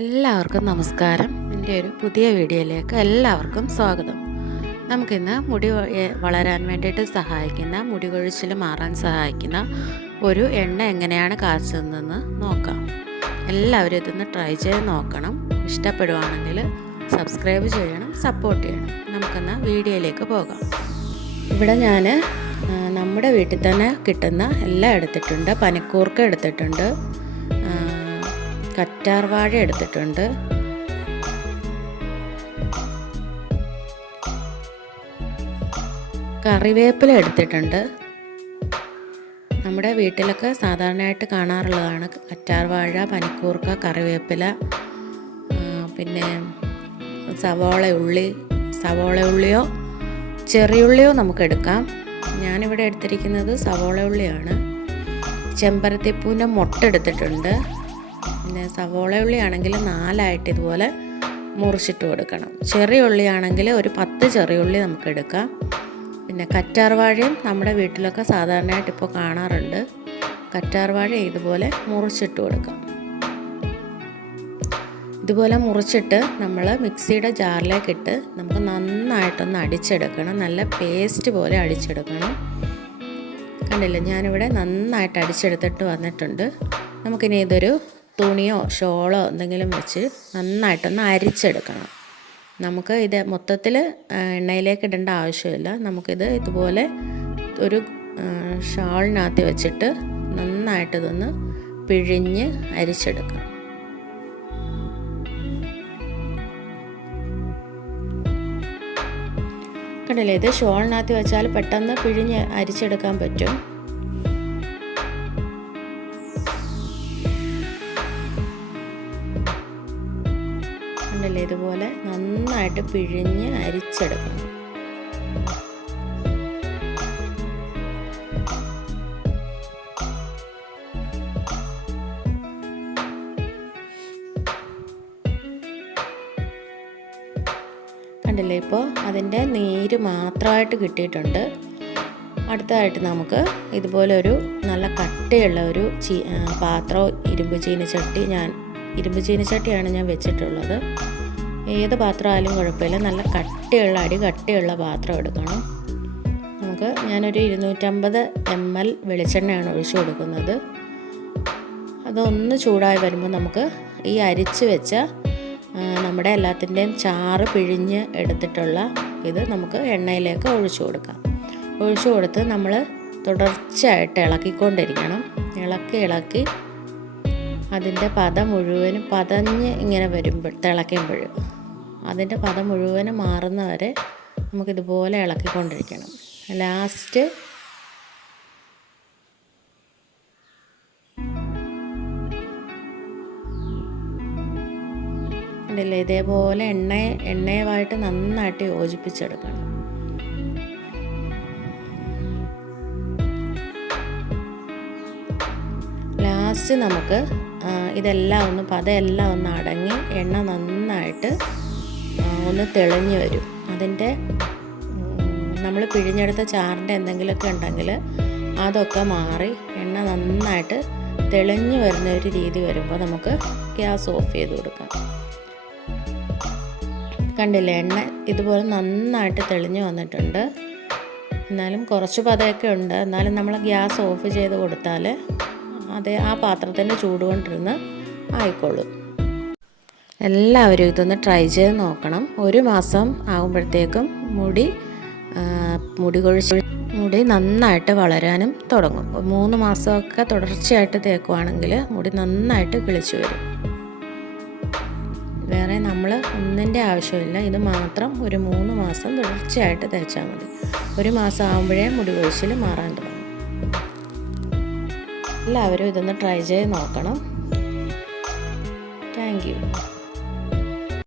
എല്ലാവർക്കും നമസ്കാരം. എന്റെ ഒരു പുതിയ വീഡിയോയിലേക്ക് എല്ലാവർക്കും സ്വാഗതം. നമുക്കിന്ന് മുടി വളരാൻ വേണ്ടിയിട്ട് സഹായിക്കുന്ന മുടി കൊഴിച്ചിൽ മാറാൻ സഹായിക്കുന്ന ഒരു എണ്ണ എങ്ങനെയാണ് കാച്ചുന്നതെന്ന് നോക്കാം. എല്ലാവരും ഇതൊന്ന് ട്രൈ ചെയ്ത് നോക്കണം. ഇഷ്ടപ്പെടുവാണെങ്കിൽ സബ്സ്ക്രൈബ് ചെയ്യണം സപ്പോർട്ട് ചെയ്യണം. നമുക്കെന്നാൽ വീഡിയോയിലേക്ക് പോകാം. ഇവിടെ ഞാൻ നമ്മുടെ വീട്ടിൽ തന്നെ കിട്ടുന്ന എല്ലാം എടുത്തിട്ടുണ്ട്. പനിക്കൂർക്ക എടുത്തിട്ടുണ്ട്. കറ്റാർ വാഴ എടുത്തിട്ടുണ്ട്. കറിവേപ്പില എടുത്തിട്ടുണ്ട്. നമ്മുടെ വീട്ടിലൊക്കെ സാധാരണയായിട്ട് കാണാറുള്ളതാണ് കറ്റാർ വാഴ പനിക്കൂർക്ക കറിവേപ്പില പിന്നെ സവോള ഉള്ളി സവോള ഉള്ളിയോ ചെറിയുള്ളിയോ നമുക്ക് എടുക്കാം. ഞാനിവിടെ എടുത്തിരിക്കുന്നത് സവോള ഉള്ളിയാണ്. ചെമ്പരത്തിപ്പൂവിന്റെ മുട്ട എടുത്തിട്ടുണ്ട്. പിന്നെ സവോള ഉള്ളി ആണെങ്കിൽ നാലായിട്ട് ഇതുപോലെ മുറിച്ചിട്ട് കൊടുക്കണം. ചെറിയ ഉള്ളിയാണെങ്കിൽ ഒരു പത്ത് ചെറിയ ഉള്ളി നമുക്ക് എടുക്കാം. പിന്നെ കറ്റാർവാഴയും നമ്മുടെ വീട്ടിലൊക്കെ സാധാരണയായിട്ട് ഇപ്പോൾ കാണാറുണ്ട്. കറ്റാർവാഴ ഇതുപോലെ മുറിച്ചിട്ട് കൊടുക്കാം. ഇതുപോലെ മുറിച്ചിട്ട് നമ്മൾ മിക്സിയുടെ ജാറിലേക്കിട്ട് നമുക്ക് നന്നായിട്ടൊന്ന് അടിച്ചെടുക്കണം. നല്ല പേസ്റ്റ് പോലെ അടിച്ചെടുക്കണം. കണ്ടില്ല? ഞാനിവിടെ നന്നായിട്ട് അടിച്ചെടുത്തിട്ട് വന്നിട്ടുണ്ട്. നമുക്കിനി ഇതൊരു തുണിയോ ഷോളോ എന്തെങ്കിലും വെച്ച് നന്നായിട്ടൊന്ന് അരിച്ചെടുക്കണം. നമുക്ക് ഇത് മൊത്തത്തിൽ എണ്ണയിലേക്ക് ഇടേണ്ട ആവശ്യമില്ല. നമുക്കിത് ഇതുപോലെ ഒരു ഷാളിനകത്ത് വെച്ചിട്ട് നന്നായിട്ട് ഇതൊന്ന് പിഴിഞ്ഞ് അരിച്ചെടുക്കാം കണ്ടില്ലേ? ഇത് ഷോളിനകത്ത് വെച്ചാൽ പെട്ടെന്ന് പിഴിഞ്ഞ് അരിച്ചെടുക്കാൻ പറ്റും. കണ്ടില്ലേ? ഇതുപോലെ നന്നായിട്ട് പിഴിഞ്ഞ് അരിച്ചെടുക്കണം. കണ്ടില്ലേ? ഇപ്പോൾ അതിന്റെ നീര് മാത്രമായിട്ട് കിട്ടിയിട്ടുണ്ട്. അടുത്തതായിട്ട് നമുക്ക് ഇതുപോലെ ഒരു നല്ല കട്ടയുള്ള ഒരു പാത്രം ഇരുമ്പ് ചീനച്ചട്ടി ഞാൻ ഇരുമ്പ് ചീനച്ചട്ടിയാണ് ഞാൻ വെച്ചിട്ടുള്ളത്. ഏത് പാത്രമായാലും കുഴപ്പമില്ല. നല്ല കട്ടിയുള്ള അടി കട്ടിയുള്ള പാത്രം എടുക്കണം. നമുക്ക് ഞാനൊരു ഇരുന്നൂറ്റമ്പത് എം എൽ വെളിച്ചെണ്ണയാണ് ഒഴിച്ചു കൊടുക്കുന്നത്. അതൊന്ന് ചൂടായി വരുമ്പോൾ നമുക്ക് ഈ അരിച്ച് വെച്ച നമ്മുടെ എല്ലാത്തിന്റെയും ചാറ് പിഴിഞ്ഞ് എടുത്തിട്ടുള്ള ഇത് നമുക്ക് എണ്ണയിലേക്ക് ഒഴിച്ചു കൊടുക്കാം. ഒഴിച്ചു കൊടുത്ത് നമ്മൾ തുടർച്ചയായിട്ട് ഇളക്കിക്കൊണ്ടിരിക്കണം. ഇളക്കി ഇളക്കി അതിന്റെ പദം മുഴുവനും പതഞ്ഞ് ഇങ്ങനെ വരുമ്പോൾ തിളയ്ക്കുമ്പോൾ. അതിന്റെ പദം മുഴുവനും മാറുന്നവരെ നമുക്കിതുപോലെ ഇളക്കിക്കൊണ്ടിരിക്കണം. ലാസ്റ്റ് ഉണ്ടല്ലേ ഇതേപോലെ എണ്ണ എണ്ണയുമായിട്ട് നന്നായിട്ട് യോജിപ്പിച്ചെടുക്കണം. ലാസ്റ്റ് നമുക്ക് ഇതെല്ലാം ഒന്ന് പതയെല്ലാം ഒന്ന് അടങ്ങി എണ്ണ നന്നായിട്ട് ഒന്ന് തെളിഞ്ഞ് വരും. അതിന്റെ നമ്മൾ പിഴിഞ്ഞെടുത്ത ചാറിന്റെ എന്തെങ്കിലുമൊക്കെ ഉണ്ടെങ്കിൽ അതൊക്കെ മാറി എണ്ണ നന്നായിട്ട് തെളിഞ്ഞു വരുന്ന ഒരു രീതി വരുമ്പോൾ നമുക്ക് ഗ്യാസ് ഓഫ് ചെയ്ത് കൊടുക്കാം. കണ്ടില്ലേ എണ്ണ ഇതുപോലെ നന്നായിട്ട് തെളിഞ്ഞു വന്നിട്ടുണ്ട്. എന്നാലും കുറച്ച് പതയൊക്കെ ഉണ്ട്. എന്നാലും നമ്മൾ ഗ്യാസ് ഓഫ് ചെയ്ത് കൊടുത്താൽ അത് ആ പാത്രത്തിന്റെ ചൂട് കൊണ്ടിരുന്ന് ആയിക്കോളും. എല്ലാവരും ഇതൊന്ന് ട്രൈ ചെയ്ത് നോക്കണം. ഒരു മാസം ആകുമ്പോഴത്തേക്കും മുടി മുടി കൊഴിച്ച് മുടി നന്നായിട്ട് വളരാനും തുടങ്ങും. മൂന്ന് മാസമൊക്കെ തുടർച്ചയായിട്ട് തേക്കുവാണെങ്കിൽ മുടി നന്നായിട്ട് കിളിച്ചു വരും. വേറെ നമ്മൾ ഒന്നിന്റെ ആവശ്യമില്ല. ഇത് മാത്രം ഒരു മൂന്ന് മാസം തുടർച്ചയായിട്ട് തേച്ചാൽ മതി. ഒരു മാസം ആകുമ്പോഴേ മുടി കൊഴിച്ചിൽ മാറാൻ തുടങ്ങും. എല്ലാവരും ഇതൊന്ന് ട്രൈ ചെയ്ത് നോക്കണം. താങ്ക്